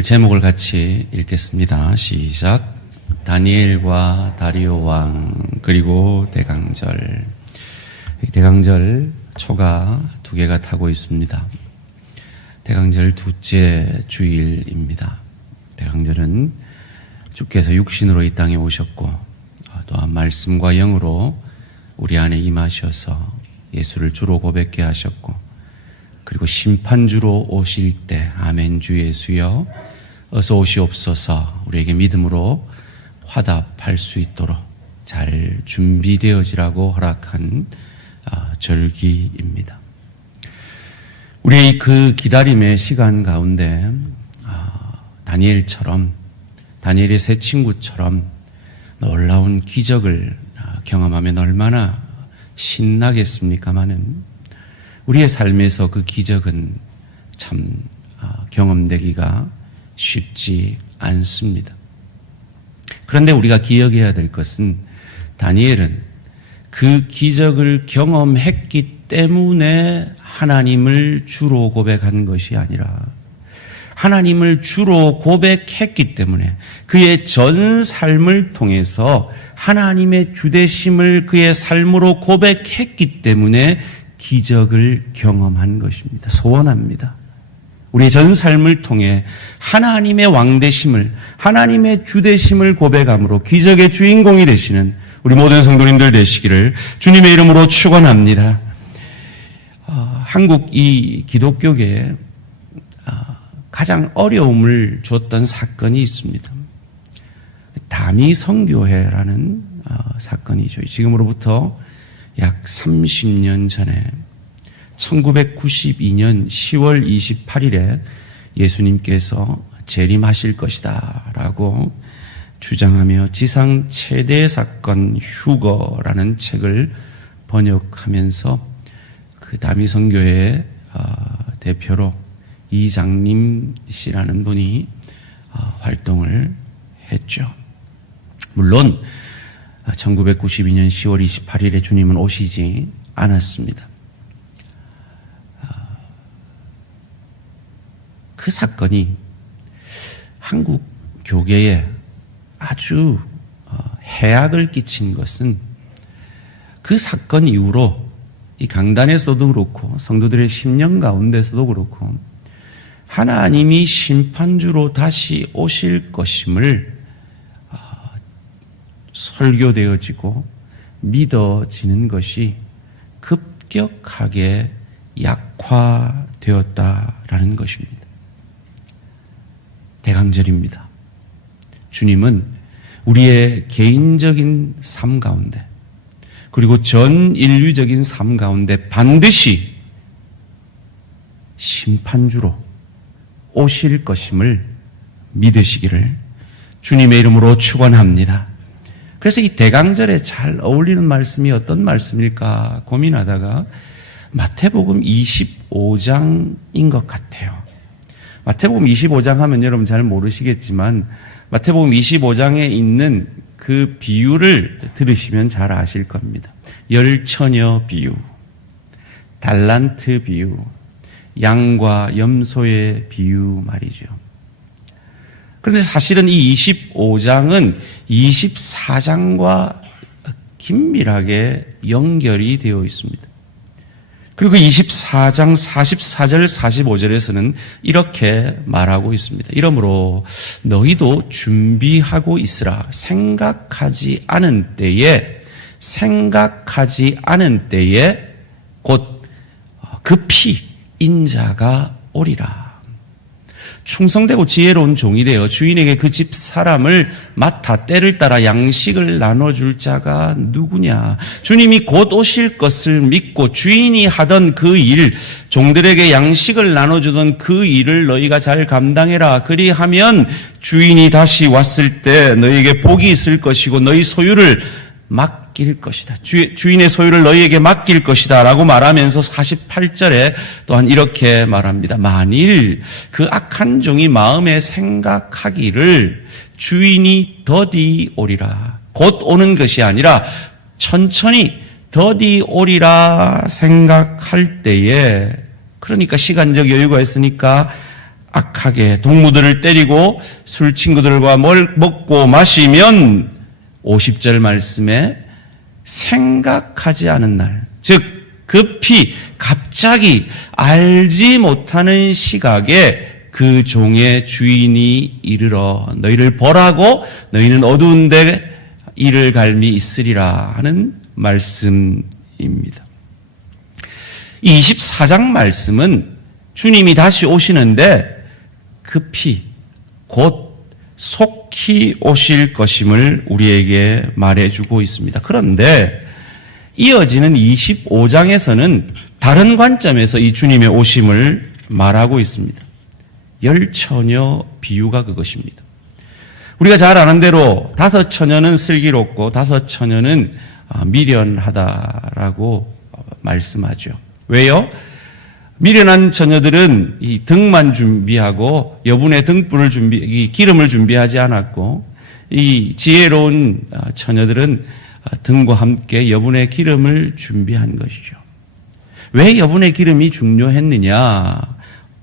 오늘 제목을 같이 읽겠습니다. 시작. 다니엘과 다리오 왕 그리고 대강절. 대강절 초가 두 개가 타고 있습니다. 대강절 둘째 주일입니다. 대강절은 주께서 육신으로 이 땅에 오셨고 또한 말씀과 영으로 우리 안에 임하셔서 예수를 주로 고백케 하셨고, 그리고 심판주로 오실 때 아멘 주 예수여 어서 오시옵소서 우리에게 믿음으로 화답할 수 있도록 잘 준비되어지라고 허락한 절기입니다. 우리의 그 기다림의 시간 가운데 다니엘처럼, 다니엘의 세 친구처럼 놀라운 기적을 경험하면 얼마나 신나겠습니까마는 우리의 삶에서 그 기적은 참 경험되기가 쉽지 않습니다. 그런데 우리가 기억해야 될 것은 다니엘은 그 기적을 경험했기 때문에 하나님을 주로 고백한 것이 아니라 하나님을 주로 고백했기 때문에 그의 전 삶을 통해서 하나님의 주되심을 그의 삶으로 고백했기 때문에 기적을 경험한 것입니다. 소원합니다. 우리의 전 삶을 통해 하나님의 왕되심을, 하나님의 주되심을 고백함으로 기적의 주인공이 되시는 우리 모든 성도님들 되시기를 주님의 이름으로 축원합니다. 한국 이 기독교계에 가장 어려움을 줬던 사건이 있습니다. 다미성교회라는 사건이죠. 지금으로부터 약 30년 전에 1992년 10월 28일에 예수님께서 재림하실 것이다 라고 주장하며 지상 최대 사건 휴거라는 책을 번역하면서 그 다미성교회의 대표로 이장림 씨라는 분이 활동을 했죠. 물론 1992년 10월 28일에 주님은 오시지 않았습니다. 그 사건이 한국 교계에 아주 해악을 끼친 것은 그 사건 이후로 이 강단에서도 그렇고 성도들의 심령 가운데서도 그렇고 하나님이 심판주로 다시 오실 것임을 설교되어지고 믿어지는 것이 급격하게 약화되었다라는 것입니다. 대강절입니다. 주님은 우리의 개인적인 삶 가운데 그리고 전 인류적인 삶 가운데 반드시 심판주로 오실 것임을 믿으시기를 주님의 이름으로 축원합니다. 그래서 이 대강절에 잘 어울리는 말씀이 어떤 말씀일까 고민하다가 마태복음 25장인 것 같아요. 마태복음 25장 하면 여러분 잘 모르시겠지만 마태복음 25장에 있는 그 비유를 들으시면 잘 아실 겁니다. 열처녀 비유, 달란트 비유, 양과 염소의 비유 말이죠. 그런데 사실은 이 25장은 24장과 긴밀하게 연결이 되어 있습니다. 그리고 24장 44절 45절에서는 이렇게 말하고 있습니다. 이러므로 너희도 준비하고 있으라. 생각하지 않은 때에 곧 급히 인자가 오리라. 충성되고 지혜로운 종이 되어 주인에게 그 집 사람을 맡아 때를 따라 양식을 나눠줄 자가 누구냐. 주님이 곧 오실 것을 믿고 주인이 하던 그 일, 종들에게 양식을 나눠주던 그 일을 너희가 잘 감당해라. 그리하면 주인이 다시 왔을 때 너희에게 복이 있을 것이고 너희 소유를 맡길 것이다. 주인의 소유를 너희에게 맡길 것이다 라고 말하면서 48절에 또한 이렇게 말합니다. 만일 그 악한 종이 마음에 생각하기를 주인이 더디 오리라. 곧 오는 것이 아니라 천천히 더디 오리라 생각할 때에, 그러니까 시간적 여유가 있으니까 악하게 동무들을 때리고 술 친구들과 먹고 마시면 50절 말씀에 생각하지 않은 날, 즉 급히 갑자기 알지 못하는 시각에 그 종의 주인이 이르러 너희를 벌하고 너희는 어두운 데 이를 갈미 있으리라 하는 말씀입니다. 이 24장 말씀은 주님이 다시 오시는데 급히 곧 속히 오실 것임을 우리에게 말해주고 있습니다. 그런데 이어지는 25장에서는 다른 관점에서 이 주님의 오심을 말하고 있습니다. 열처녀 비유가 그것입니다. 우리가 잘 아는 대로 5처녀는 슬기롭고 5처녀는 미련하다라고 말씀하죠. 왜요? 미련한 처녀들은 이 등만 준비하고 여분의 등불을 이 기름을 준비하지 않았고, 이 지혜로운 처녀들은 등과 함께 여분의 기름을 준비한 것이죠. 왜 여분의 기름이 중요했느냐?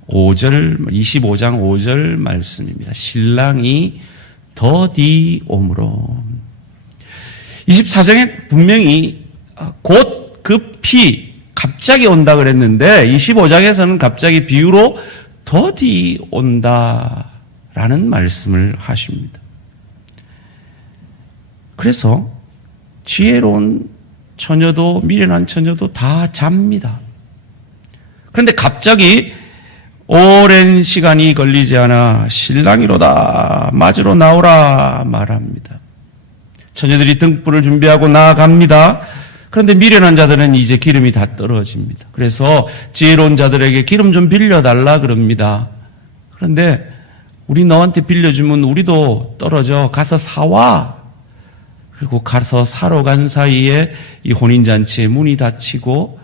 25장 5절 말씀입니다. 신랑이 더디 오므로. 24장에 분명히 곧 급히 갑자기 온다 그랬는데 25장에서는 갑자기 비유로 더디 온다라는 말씀을 하십니다. 그래서 지혜로운 처녀도 미련한 처녀도 다 잡니다. 그런데 갑자기 오랜 시간이 걸리지 않아 신랑이로다 맞으러 나오라 말합니다. 처녀들이 등불을 준비하고 나아갑니다. 그런데 미련한 자들은 이제 기름이 다 떨어집니다. 그래서 지혜로운 자들에게 기름 좀 빌려달라 그럽니다. 그런데 우리 너한테 빌려주면 우리도 떨어져. 가서 사와. 그리고 가서 사러 간 사이에 이 혼인잔치의 문이 닫히고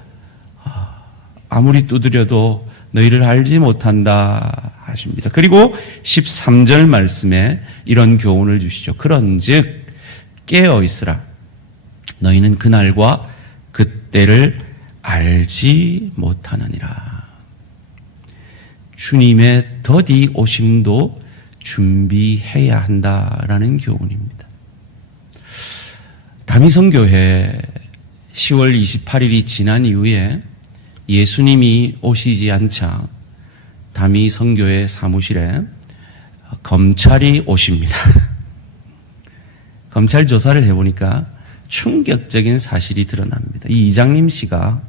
아무리 두드려도 너희를 알지 못한다 하십니다. 그리고 13절 말씀에 이런 교훈을 주시죠. 그런즉 깨어 있으라. 너희는 그날과 그때를 알지 못하느니라. 주님의 더디 오심도 준비해야 한다라는 교훈입니다. 다미성교회 10월 28일이 지난 이후에 예수님이 오시지 않자 다미성교회 사무실에 검찰이 오십니다. 검찰 조사를 해보니까 충격적인 사실이 드러납니다. 이 이장림 씨가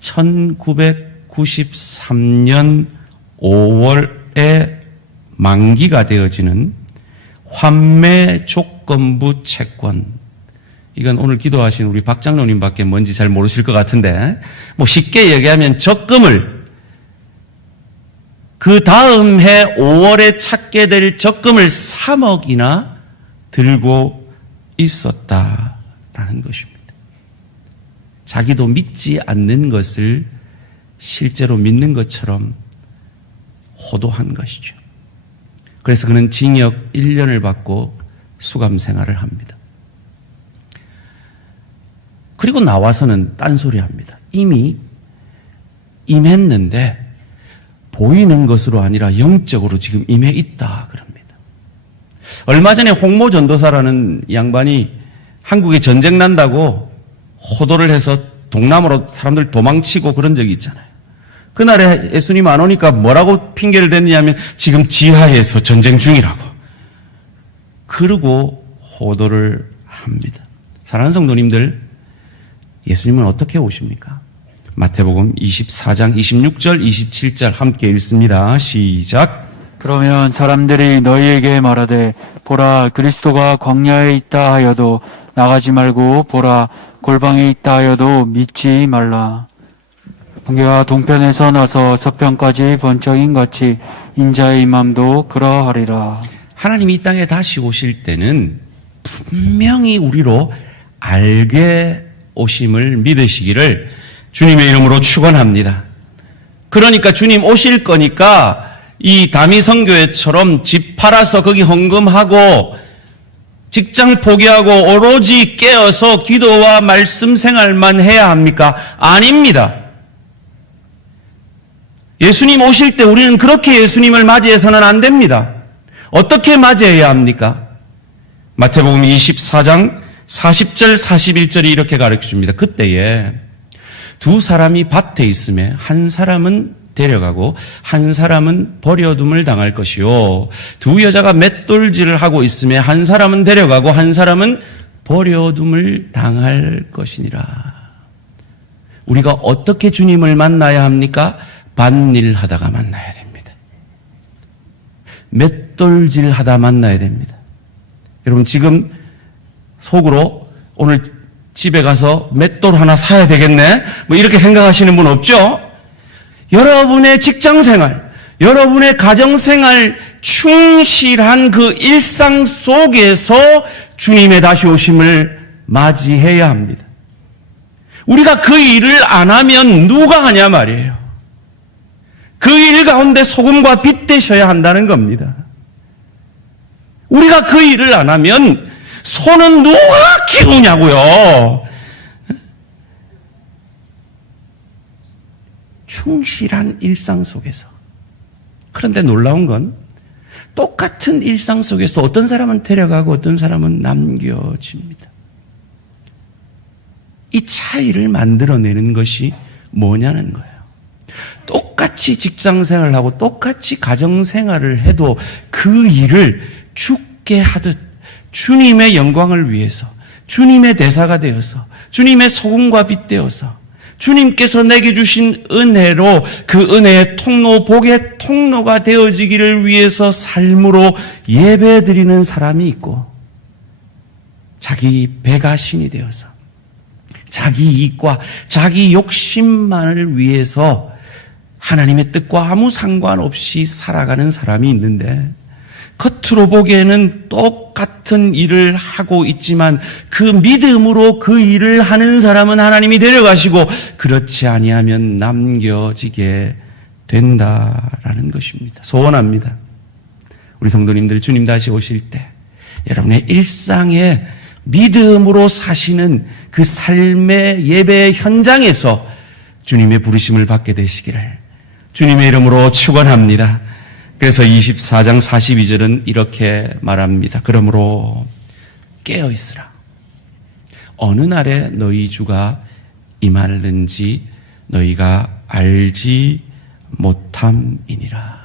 1993년 5월에 만기가 되어지는 환매 조건부 채권, 이건 오늘 기도하신 우리 박 장로님밖에 뭔지 잘 모르실 것 같은데, 뭐 쉽게 얘기하면 적금을 그 다음 해 5월에 찾게 될 적금을 3억이나 들고 있었다라는 것입니다. 자기도 믿지 않는 것을 실제로 믿는 것처럼 호도한 것이죠. 그래서 그는 징역 1년을 받고 수감 생활을 합니다. 그리고 나와서는 딴소리 합니다. 이미 임했는데 보이는 것으로 아니라 영적으로 지금 임해 있다 그럽니다. 얼마 전에 홍모 전도사라는 양반이 한국에 전쟁 난다고 호도를 해서 동남으로 사람들 도망치고 그런 적이 있잖아요. 그날에 예수님 안 오니까 뭐라고 핑계를 댔냐면 지금 지하에서 전쟁 중이라고. 그러고 호도를 합니다. 사랑하는 성도님들, 예수님은 어떻게 오십니까? 마태복음 24장 26절 27절 함께 읽습니다. 시작. 그러면 사람들이 너희에게 말하되 보라 그리스도가 광야에 있다 하여도 나가지 말고 보라 골방에 있다 하여도 믿지 말라. 번개가 동편에서 나서 서편까지 번쩍인 같이 인자의 임함도 그러하리라. 하나님이 이 땅에 다시 오실 때는 분명히 우리로 알게 오심을 믿으시기를 주님의 이름으로 축원합니다. 그러니까 주님 오실 거니까 이 다미성교회처럼 집 팔아서 거기 헌금하고 직장 포기하고 오로지 깨어서 기도와 말씀 생활만 해야 합니까? 아닙니다. 예수님 오실 때 우리는 그렇게 예수님을 맞이해서는 안 됩니다. 어떻게 맞이해야 합니까? 마태복음 24장 40절 41절이 이렇게 가르쳐줍니다. 그때에 두 사람이 밭에 있음에 한 사람은 데려가고 한 사람은 버려둠을 당할 것이요, 두 여자가 맷돌질을 하고 있음에 한 사람은 데려가고 한 사람은 버려둠을 당할 것이니라. 우리가 어떻게 주님을 만나야 합니까? 밭일하다가 만나야 됩니다. 맷돌질하다 만나야 됩니다. 여러분, 지금 속으로 오늘 집에 가서 맷돌 하나 사야 되겠네, 뭐 이렇게 생각하시는 분 없죠? 여러분의 직장생활, 여러분의 가정생활, 충실한 그 일상 속에서 주님의 다시 오심을 맞이해야 합니다. 우리가 그 일을 안 하면 누가 하냐 말이에요. 그 일 가운데 소금과 빛 되셔야 한다는 겁니다. 우리가 그 일을 안 하면 소는 누가 키우냐고요. 충실한 일상 속에서. 그런데 놀라운 건 똑같은 일상 속에서 어떤 사람은 데려가고 어떤 사람은 남겨집니다. 이 차이를 만들어내는 것이 뭐냐는 거예요. 똑같이 직장생활을 하고 똑같이 가정생활을 해도 그 일을 죽게 하듯 주님의 영광을 위해서, 주님의 대사가 되어서, 주님의 소금과 빛 되어서, 주님께서 내게 주신 은혜로 그 은혜의 통로, 복의 통로가 되어지기를 위해서 삶으로 예배드리는 사람이 있고, 자기 배가 신이 되어서 자기 이익과 자기 욕심만을 위해서 하나님의 뜻과 아무 상관없이 살아가는 사람이 있는데, 겉으로 보기에는 똑같은 일을 하고 있지만 그 믿음으로 그 일을 하는 사람은 하나님이 데려가시고 그렇지 아니하면 남겨지게 된다라는 것입니다. 소원합니다. 우리 성도님들, 주님 다시 오실 때 여러분의 일상에 믿음으로 사시는 그 삶의 예배 현장에서 주님의 부르심을 받게 되시기를 주님의 이름으로 축원합니다. 그래서 24장 42절은 이렇게 말합니다. 그러므로 깨어 있으라. 어느 날에 너희 주가 임하는지 너희가 알지 못함이니라.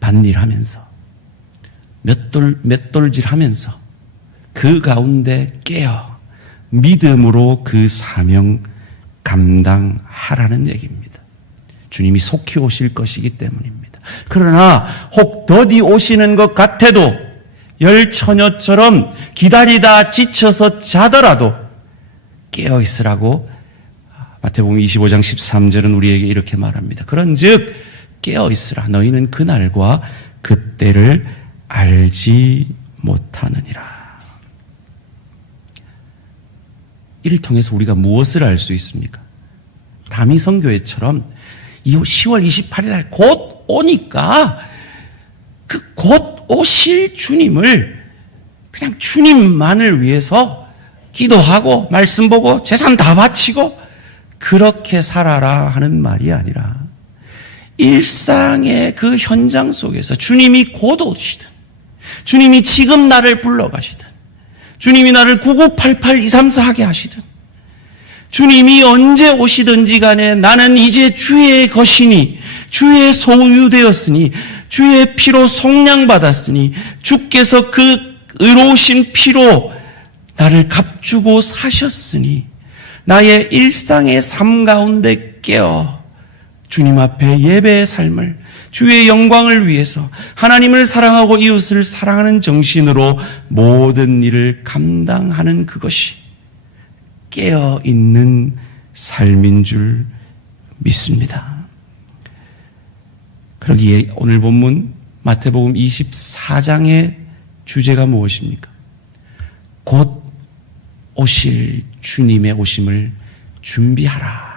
밭일하면서 맷돌질하면서 그 가운데 깨어 믿음으로 그 사명 감당하라는 얘기입니다. 주님이 속히 오실 것이기 때문입니다. 그러나 혹 더디 오시는 것 같아도 열처녀처럼 기다리다 지쳐서 자더라도 깨어 있으라고 마태복음 25장 13절은 우리에게 이렇게 말합니다. 그런즉 깨어 있으라. 너희는 그날과 그때를 알지 못하느니라. 이를 통해서 우리가 무엇을 알 수 있습니까? 다미성교회처럼 10월 28일 날 곧 오니까 그 곧 오실 주님을 그냥 주님만을 위해서 기도하고 말씀 보고 재산 다 바치고 그렇게 살아라 하는 말이 아니라, 일상의 그 현장 속에서 주님이 곧 오시든, 주님이 지금 나를 불러가시든, 주님이 나를 9988-234 하게 하시든, 주님이 언제 오시든지 간에 나는 이제 주의 것이니, 주의 소유되었으니, 주의 피로 속량받았으니, 주께서 그 의로우신 피로 나를 값주고 사셨으니, 나의 일상의 삶 가운데 깨어 주님 앞에 예배의 삶을, 주의 영광을 위해서 하나님을 사랑하고 이웃을 사랑하는 정신으로 모든 일을 감당하는 그것이 깨어있는 삶인 줄 믿습니다. 그러기에 오늘 본문 마태복음 24장의 주제가 무엇입니까? 곧 오실 주님의 오심을 준비하라.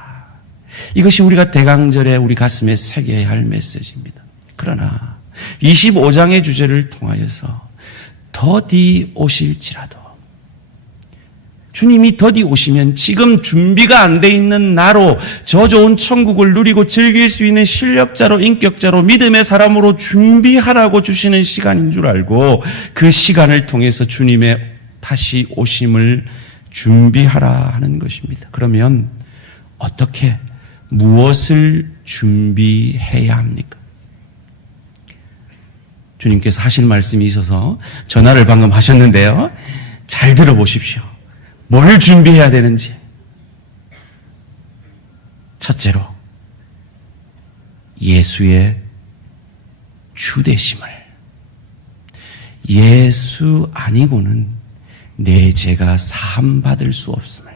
이것이 우리가 대강절에 우리 가슴에 새겨야 할 메시지입니다. 그러나 25장의 주제를 통하여서 더디 오실지라도 주님이 더디 오시면 지금 준비가 안 돼 있는 나로 저 좋은 천국을 누리고 즐길 수 있는 실력자로, 인격자로, 믿음의 사람으로 준비하라고 주시는 시간인 줄 알고 그 시간을 통해서 주님의 다시 오심을 준비하라 하는 것입니다. 그러면 어떻게, 무엇을 준비해야 합니까? 주님께서 하실 말씀이 있어서 전화를 방금 하셨는데요. 잘 들어보십시오. 뭘 준비해야 되는지. 첫째로, 예수의 주되심을. 예수 아니고는 내 죄가 사함받을 수 없음을.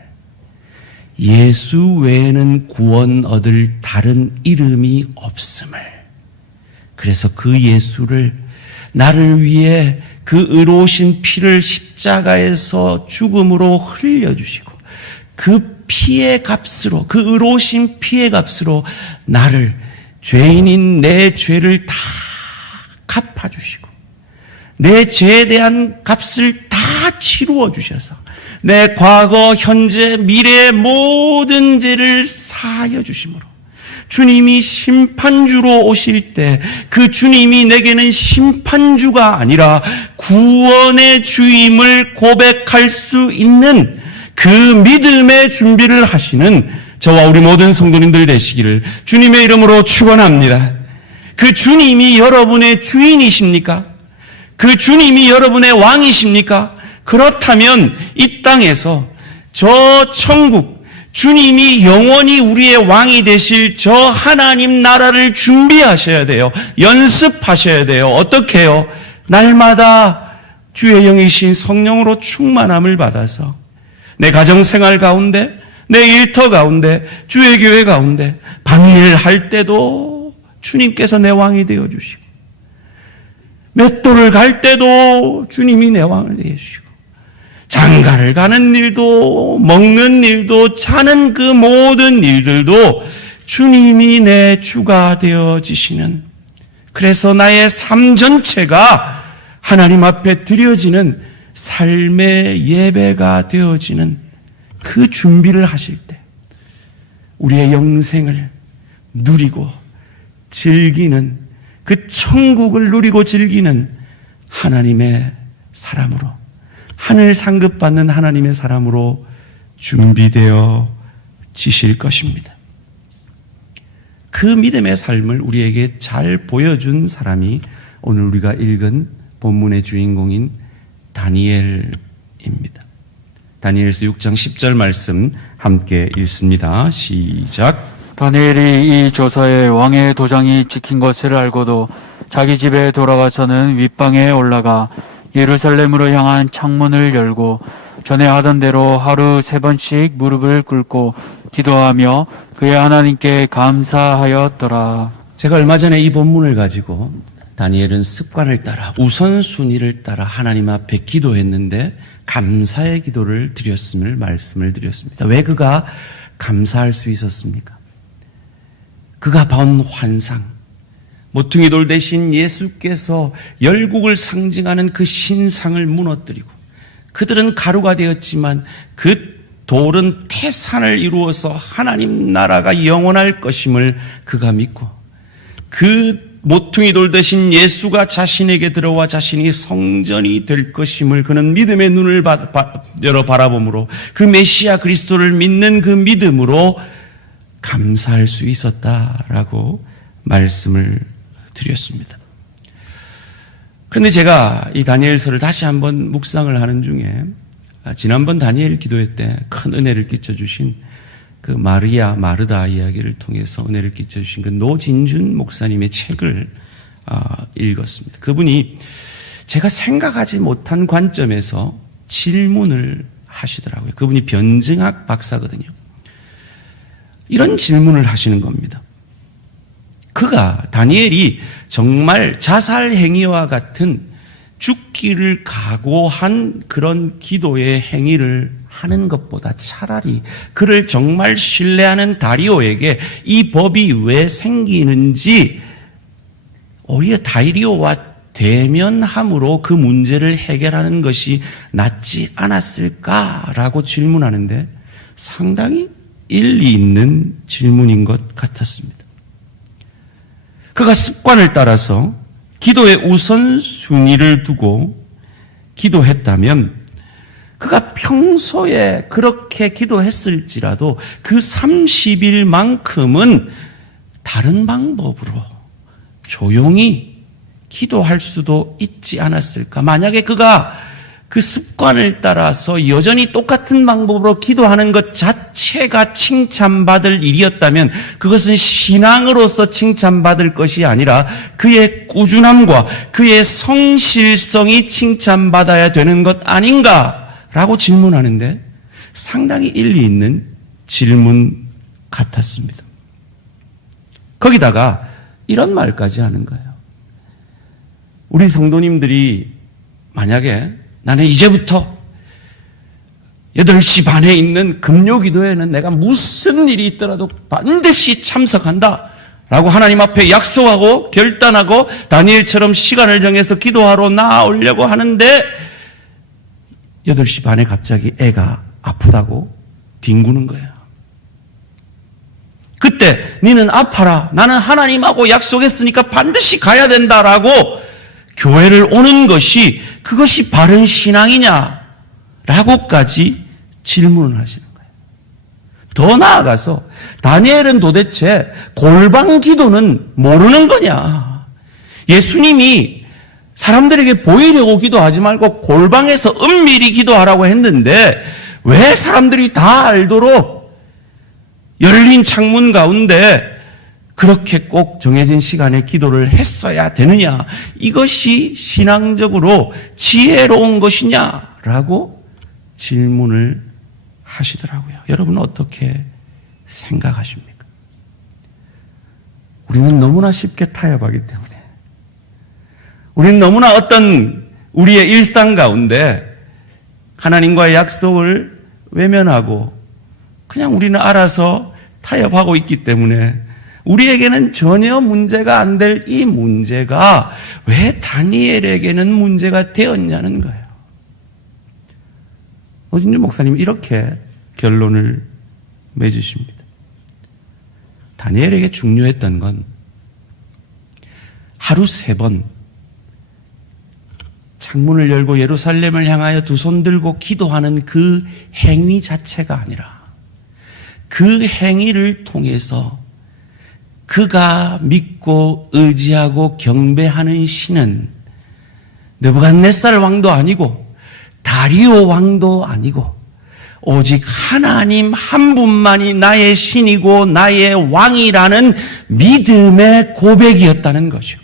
예수 외에는 구원 얻을 다른 이름이 없음을. 그래서 그 예수를, 나를 위해 그 의로우신 피를 십자가에서 죽음으로 흘려주시고 그 피의 값으로, 그 의로우신 피의 값으로 나를, 죄인인 내 죄를 다 갚아주시고 내 죄에 대한 값을 다 치루어 주셔서 내 과거, 현재, 미래의 모든 죄를 사하여 주심으로 주님이 심판주로 오실 때 그 주님이 내게는 심판주가 아니라 구원의 주임을 고백할 수 있는 그 믿음의 준비를 하시는 저와 우리 모든 성도님들 되시기를 주님의 이름으로 축원합니다. 그 주님이 여러분의 주인이십니까? 그 주님이 여러분의 왕이십니까? 그렇다면 이 땅에서 저 천국, 주님이 영원히 우리의 왕이 되실 저 하나님 나라를 준비하셔야 돼요. 연습하셔야 돼요. 어떻게 해요? 날마다 주의 영이신 성령으로 충만함을 받아서 내 가정생활 가운데, 내 일터 가운데, 주의 교회 가운데 반일 할 때도 주님께서 내 왕이 되어주시고 맷돌을 갈 때도 주님이 내 왕을 되어주시고 장가를 가는 일도, 먹는 일도, 자는 그 모든 일들도 주님이 내 주가 되어지시는, 그래서 나의 삶 전체가 하나님 앞에 드려지는 삶의 예배가 되어지는 그 준비를 하실 때 우리의 영생을 누리고 즐기는, 그 천국을 누리고 즐기는 하나님의 사람으로, 하늘 상급받는 하나님의 사람으로 준비되어 지실 것입니다. 그 믿음의 삶을 우리에게 잘 보여준 사람이 오늘 우리가 읽은 본문의 주인공인 다니엘입니다. 다니엘서 6장 10절 말씀 함께 읽습니다. 시작. 다니엘이 이 조서에 왕의 도장이 찍힌 것을 알고도 자기 집에 돌아가서는 윗방에 올라가 예루살렘으로 향한 창문을 열고 전에 하던 대로 하루 3번씩 무릎을 꿇고 기도하며 그의 하나님께 감사하였더라. 제가 얼마 전에 이 본문을 가지고 다니엘은 습관을 따라, 우선순위를 따라 하나님 앞에 기도했는데 감사의 기도를 드렸음을 말씀을 드렸습니다. 왜 그가 감사할 수 있었습니까? 그가 본 환상, 모퉁이 돌 대신 예수께서 열국을 상징하는 그 신상을 무너뜨리고, 그들은 가루가 되었지만 그 돌은 태산을 이루어서 하나님 나라가 영원할 것임을 그가 믿고, 그 모퉁이 돌 대신 예수가 자신에게 들어와 자신이 성전이 될 것임을 그는 믿음의 눈을 열어 바라봄으로, 그 메시아 그리스도를 믿는 그 믿음으로 감사할 수 있었다라고 말씀을 드렸습니다. 그런데 제가 이 다니엘서를 다시 한번 묵상을 하는 중에 지난번 다니엘 기도회 때 큰 은혜를 끼쳐주신 그 마르다 이야기를 통해서 은혜를 끼쳐주신 그 노진준 목사님의 책을 읽었습니다. 그분이 제가 생각하지 못한 관점에서 질문을 하시더라고요. 그분이 변증학 박사거든요. 이런 질문을 하시는 겁니다. 다니엘이 정말 자살 행위와 같은 죽기를 각오한 그런 기도의 행위를 하는 것보다 차라리 그를 정말 신뢰하는 다리오에게 이 법이 왜 생기는지 오히려 다리오와 대면함으로 그 문제를 해결하는 것이 낫지 않았을까라고 질문하는데 상당히 일리 있는 질문인 것 같았습니다. 그가 습관을 따라서 기도의 우선순위를 두고 기도했다면 그가 평소에 그렇게 기도했을지라도 그 30일만큼은 다른 방법으로 조용히 기도할 수도 있지 않았을까? 만약에 그가 그 습관을 따라서 여전히 똑같은 방법으로 기도하는 것 자체가 칭찬받을 일이었다면 그것은 신앙으로서 칭찬받을 것이 아니라 그의 꾸준함과 그의 성실성이 칭찬받아야 되는 것 아닌가라고 질문하는데 상당히 일리 있는 질문 같았습니다. 거기다가 이런 말까지 하는 거예요. 우리 성도님들이 만약에 나는 이제부터 8시 반에 있는 금요기도회는 내가 무슨 일이 있더라도 반드시 참석한다 라고 하나님 앞에 약속하고 결단하고 다니엘처럼 시간을 정해서 기도하러 나오려고 하는데 8시 반에 갑자기 애가 아프다고 뒹구는 거예요. 그때 니는 아파라. 나는 하나님하고 약속했으니까 반드시 가야 된다라고 교회를 오는 것이 그것이 바른 신앙이냐라고까지 질문을 하시는 거예요. 더 나아가서 다니엘은 도대체 골방 기도는 모르는 거냐? 예수님이 사람들에게 보이려고 기도하지 말고 골방에서 은밀히 기도하라고 했는데 왜 사람들이 다 알도록 열린 창문 가운데 그렇게 꼭 정해진 시간에 기도를 했어야 되느냐? 이것이 신앙적으로 지혜로운 것이냐라고 질문을 하시더라고요. 여러분은 어떻게 생각하십니까? 우리는 너무나 쉽게 타협하기 때문에 우리는 너무나 어떤 우리의 일상 가운데 하나님과의 약속을 외면하고 그냥 우리는 알아서 타협하고 있기 때문에 우리에게는 전혀 문제가 안 될 이 문제가 왜 다니엘에게는 문제가 되었냐는 거예요. 오진주 목사님이 이렇게 결론을 맺으십니다. 다니엘에게 중요했던 건 하루 3번 창문을 열고 예루살렘을 향하여 두 손 들고 기도하는 그 행위 자체가 아니라 그 행위를 통해서 그가 믿고 의지하고 경배하는 신은 느부갓네살 왕도 아니고 다리오 왕도 아니고 오직 하나님 한 분만이 나의 신이고 나의 왕이라는 믿음의 고백이었다는 거죠.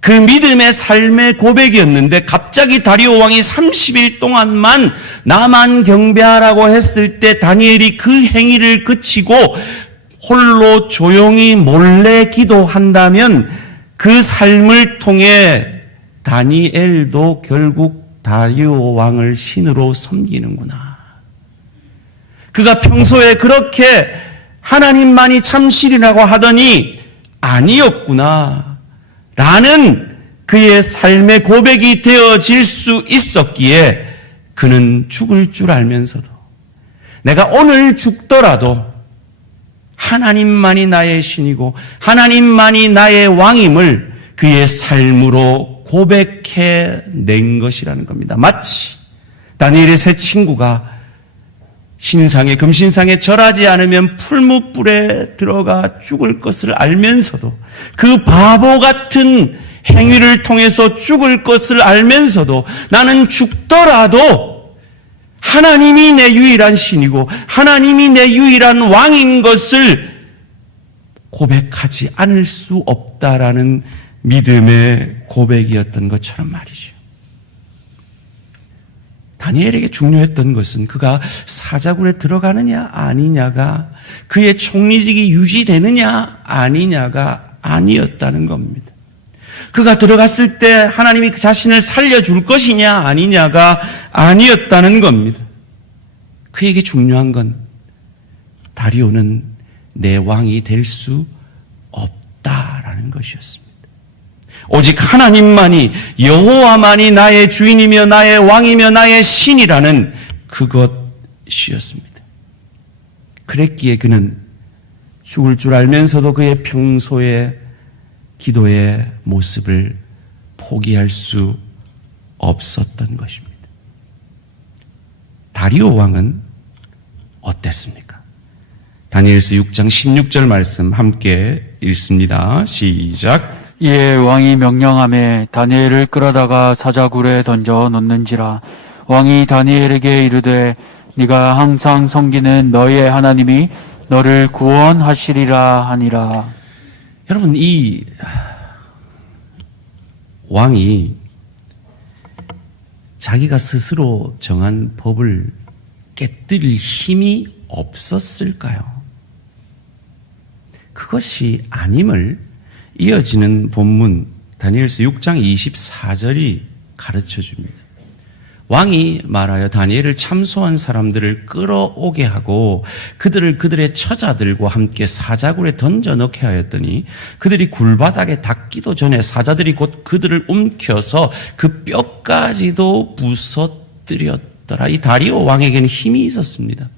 그 믿음의 삶의 고백이었는데 갑자기 다리오 왕이 30일 동안만 나만 경배하라고 했을 때 다니엘이 그 행위를 그치고 홀로 조용히 몰래 기도한다면 그 삶을 통해 다니엘도 결국 다리오 왕을 신으로 섬기는구나. 그가 평소에 그렇게 하나님만이 참 신이라고 하더니 아니었구나 라는 그의 삶의 고백이 되어질 수 있었기에 그는 죽을 줄 알면서도 내가 오늘 죽더라도 하나님만이 나의 신이고 하나님만이 나의 왕임을 그의 삶으로 고백해낸 것이라는 겁니다. 마치 다니엘의 세 친구가 신상에 금신상에 절하지 않으면 풀무불에 들어가 죽을 것을 알면서도 그 바보 같은 행위를 통해서 죽을 것을 알면서도 나는 죽더라도 하나님이 내 유일한 신이고 하나님이 내 유일한 왕인 것을 고백하지 않을 수 없다라는 믿음의 고백이었던 것처럼 말이죠. 다니엘에게 중요했던 것은 그가 사자굴에 들어가느냐 아니냐가 그의 총리직이 유지되느냐 아니냐가 아니었다는 겁니다. 그가 들어갔을 때 하나님이 그 자신을 살려줄 것이냐 아니냐가 아니었다는 겁니다. 그에게 중요한 건 다리오는 내 왕이 될 수 없다라는 것이었습니다. 오직 하나님만이, 여호와만이 나의 주인이며 나의 왕이며 나의 신이라는 그것이었습니다. 그랬기에 그는 죽을 줄 알면서도 그의 평소의 기도의 모습을 포기할 수 없었던 것입니다. 다리오 왕은 어땠습니까? 다니엘서 6장 16절 말씀 함께 읽습니다. 시작. 이에 왕이 명령하매 다니엘을 끌어다가 사자굴에 던져 넣는지라. 왕이 다니엘에게 이르되 네가 항상 섬기는 너의 하나님이 너를 구원하시리라 하니라. 여러분, 이 왕이 자기가 스스로 정한 법을 깨뜨릴 힘이 없었을까요? 그것이 아님을 이어지는 본문 다니엘서 6장 24절이 가르쳐 줍니다. 왕이 말하여 다니엘을 참소한 사람들을 끌어오게 하고 그들을 그들의 처자들과 함께 사자굴에 던져 넣게 하였더니 그들이 굴바닥에 닿기도 전에 사자들이 곧 그들을 움켜서 그 뼈까지도 부서뜨렸더라. 이 다리오 왕에게는 힘이 있었습니다.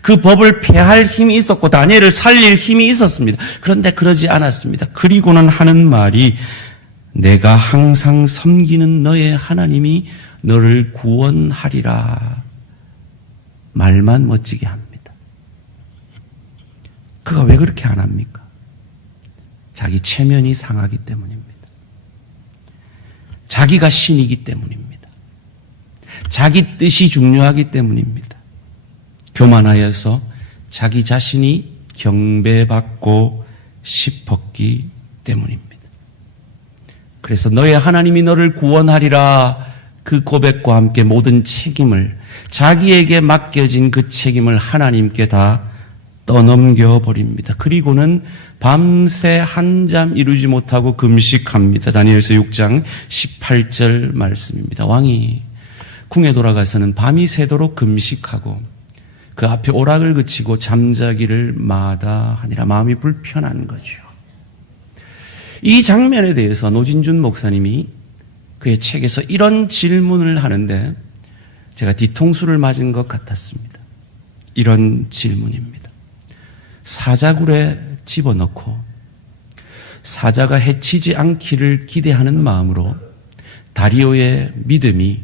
그 법을 폐할 힘이 있었고 다니엘을 살릴 힘이 있었습니다. 그런데 그러지 않았습니다. 그리고는 하는 말이 내가 항상 섬기는 너의 하나님이 너를 구원하리라. 말만 멋지게 합니다. 그가 왜 그렇게 안 합니까? 자기 체면이 상하기 때문입니다. 자기가 신이기 때문입니다. 자기 뜻이 중요하기 때문입니다. 교만하여서 자기 자신이 경배받고 싶었기 때문입니다. 그래서 너의 하나님이 너를 구원하리라 그 고백과 함께 모든 책임을, 자기에게 맡겨진 그 책임을 하나님께 다 떠넘겨 버립니다. 그리고는 밤새 한잠 이루지 못하고 금식합니다. 다니엘서 6장 18절 말씀입니다. 왕이 궁에 돌아가서는 밤이 새도록 금식하고 그 앞에 오락을 그치고 잠자기를 마다하니라. 마음이 불편한 거죠. 이 장면에 대해서 노진준 목사님이 그의 책에서 이런 질문을 하는데 제가 뒤통수를 맞은 것 같았습니다. 이런 질문입니다. 사자굴에 집어넣고 사자가 해치지 않기를 기대하는 마음으로 다리오의 믿음이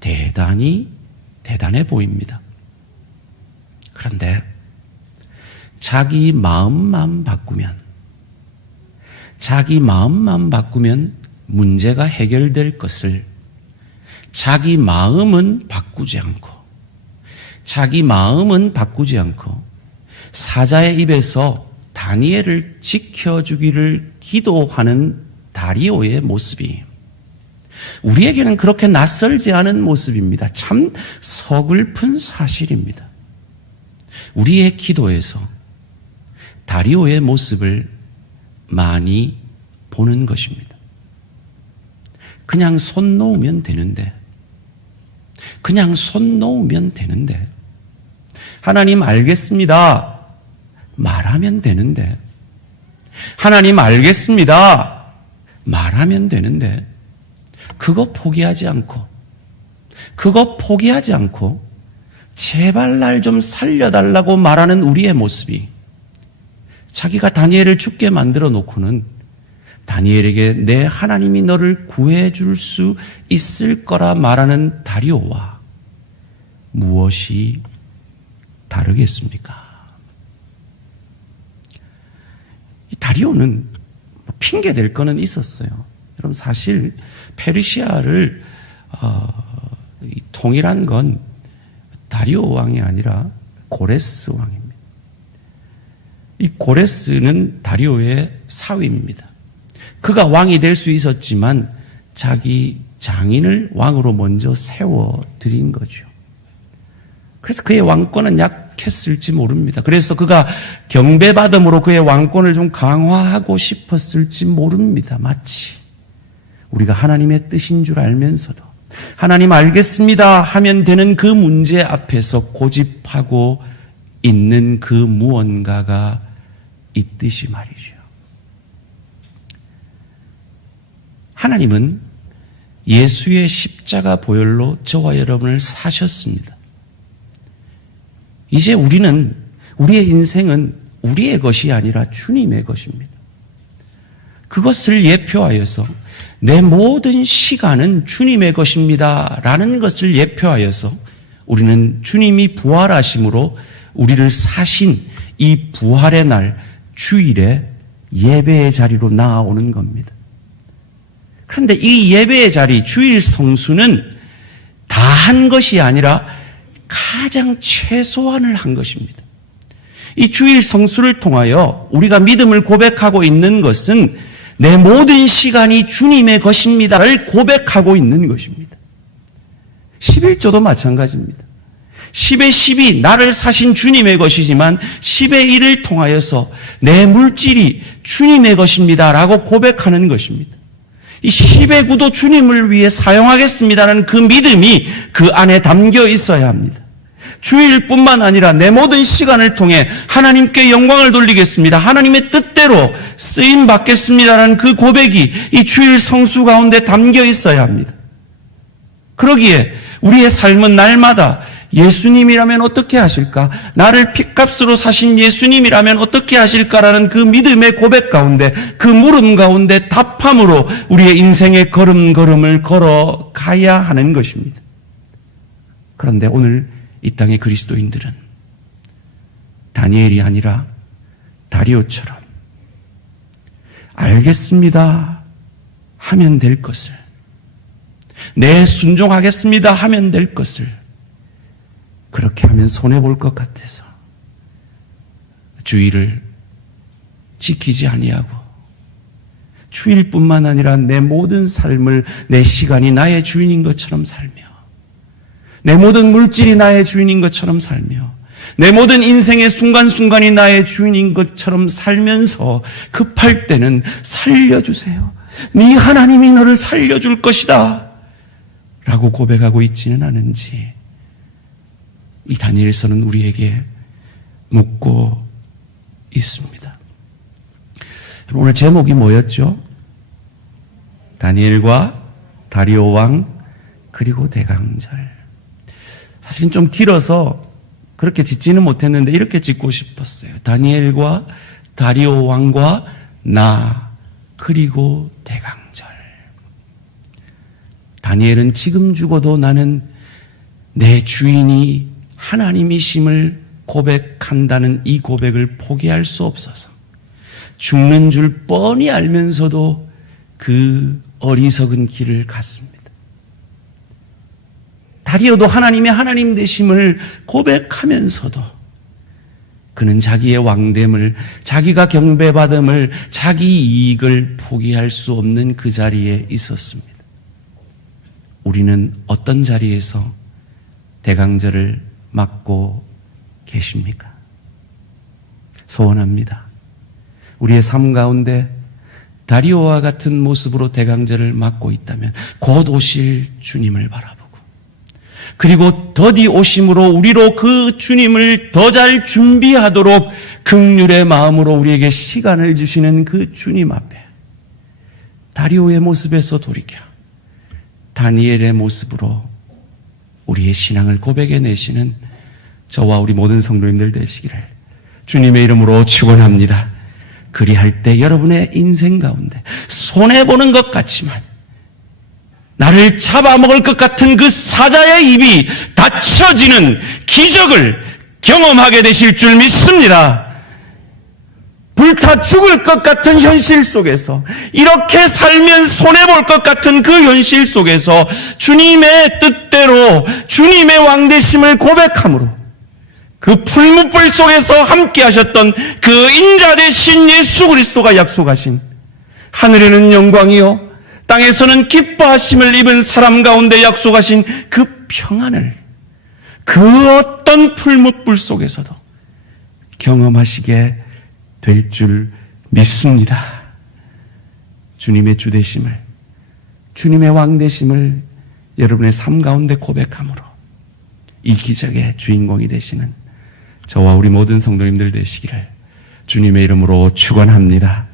대단해 보입니다. 그런데 자기 마음만 바꾸면 문제가 해결될 것을 자기 마음은 바꾸지 않고 사자의 입에서 다니엘을 지켜주기를 기도하는 다리오의 모습이 우리에게는 그렇게 낯설지 않은 모습입니다. 참 서글픈 사실입니다. 우리의 기도에서 다리오의 모습을 많이 보는 것입니다. 그냥 손 놓으면 되는데 하나님 알겠습니다 말하면 되는데 하나님 알겠습니다 말하면 되는데 그거 포기하지 않고 제발 날 좀 살려달라고 말하는 우리의 모습이 자기가 다니엘을 죽게 만들어 놓고는 다니엘에게 내 하나님이 너를 구해줄 수 있을 거라 말하는 다리오와 무엇이 다르겠습니까? 이 다리오는 핑계 댈 거는 있었어요. 여러분 사실 페르시아를 통일한 건 다리오 왕이 아니라 고레스 왕입니다. 이 고레스는 다리오의 사위입니다. 그가 왕이 될 수 있었지만 자기 장인을 왕으로 먼저 세워드린 거죠. 그래서 그의 왕권은 약했을지 모릅니다. 그래서 그가 경배받음으로 그의 왕권을 좀 강화하고 싶었을지 모릅니다. 마치 우리가 하나님의 뜻인 줄 알면서도 하나님 알겠습니다 하면 되는 그 문제 앞에서 고집하고 있는 그 무언가가 있듯이 말이죠. 하나님은 예수의 십자가 보혈로 저와 여러분을 사셨습니다. 이제 우리의 인생은 우리의 것이 아니라 주님의 것입니다. 그것을 예표하여서 내 모든 시간은 주님의 것입니다 라는 것을 예표하여서 우리는 주님이 부활하심으로 우리를 사신 이 부활의 날 주일에 예배의 자리로 나아오는 겁니다. 그런데 이 예배의 자리, 주일 성수는 다 한 것이 아니라 가장 최소한을 한 것입니다. 이 주일 성수를 통하여 우리가 믿음을 고백하고 있는 것은 내 모든 시간이 주님의 것입니다를 고백하고 있는 것입니다. 11조도 마찬가지입니다. 10의 10이 나를 사신 주님의 것이지만 10의 1을 통하여서 내 물질이 주님의 것입니다 라고 고백하는 것입니다. 이 10의 9도 주님을 위해 사용하겠습니다라는 그 믿음이 그 안에 담겨 있어야 합니다. 주일뿐만 아니라 내 모든 시간을 통해 하나님께 영광을 돌리겠습니다. 하나님의 뜻대로 쓰임 받겠습니다라는 그 고백이 이 주일 성수 가운데 담겨 있어야 합니다. 그러기에 우리의 삶은 날마다 예수님이라면 어떻게 하실까? 나를 핏값으로 사신 예수님이라면 어떻게 하실까라는 그 믿음의 고백 가운데, 그 물음 가운데 답함으로 우리의 인생의 걸음걸음을 걸어가야 하는 것입니다. 그런데 오늘 이 땅의 그리스도인들은 다니엘이 아니라 다리오처럼 알겠습니다 하면 될 것을, 네 순종하겠습니다 하면 될 것을 그렇게 하면 손해볼 것 같아서 주일을 지키지 아니하고 주일뿐만 아니라 내 모든 삶을, 내 시간이 나의 주인인 것처럼 살며, 내 모든 물질이 나의 주인인 것처럼 살며, 내 모든 인생의 순간순간이 나의 주인인 것처럼 살면서 급할 때는 살려주세요, 네 하나님이 너를 살려줄 것이다 라고 고백하고 있지는 않은지 이 다니엘서는 우리에게 묻고 있습니다. 오늘 제목이 뭐였죠? 다니엘과 다리오 왕 그리고 대강절. 사실은 좀 길어서 그렇게 짓지는 못했는데 이렇게 짓고 싶었어요. 다니엘과 다리오 왕과 나 그리고 대강절. 다니엘은 지금 죽어도 나는 내 주인이 하나님이심을 고백한다는 이 고백을 포기할 수 없어서 죽는 줄 뻔히 알면서도 그 어리석은 길을 갔습니다. 다리오도 하나님의 하나님 되심을 고백하면서도 그는 자기의 왕됨을, 자기가 경배받음을, 자기 이익을 포기할 수 없는 그 자리에 있었습니다. 우리는 어떤 자리에서 대강절을 맡고 계십니까? 소원합니다. 우리의 삶 가운데 다리오와 같은 모습으로 대강절을 맡고 있다면 곧 오실 주님을 바라보고, 그리고 더디 오심으로 우리로 그 주님을 더 잘 준비하도록 긍휼의 마음으로 우리에게 시간을 주시는 그 주님 앞에 다리오의 모습에서 돌이켜 다니엘의 모습으로 우리의 신앙을 고백해내시는 저와 우리 모든 성도님들 되시기를 주님의 이름으로 축원합니다. 그리할 때 여러분의 인생 가운데 손해보는 것 같지만 나를 잡아먹을 것 같은 그 사자의 입이 닫혀지는 기적을 경험하게 되실 줄 믿습니다. 불타 죽을 것 같은 현실 속에서, 이렇게 살면 손해볼 것 같은 그 현실 속에서 주님의 뜻대로 주님의 왕되심을 고백함으로 그 풀무불 속에서 함께 하셨던 그 인자 되신 예수 그리스도가 약속하신 하늘에는 영광이요 땅에서는 기뻐하심을 입은 사람 가운데 약속하신 그 평안을 그 어떤 풀무불 속에서도 경험하시게 될 줄 믿습니다. 주님의 주 되심을, 주님의 왕 되심을 여러분의 삶 가운데 고백함으로 이 기적의 주인공이 되시는 저와 우리 모든 성도님들 되시기를 주님의 이름으로 축원합니다.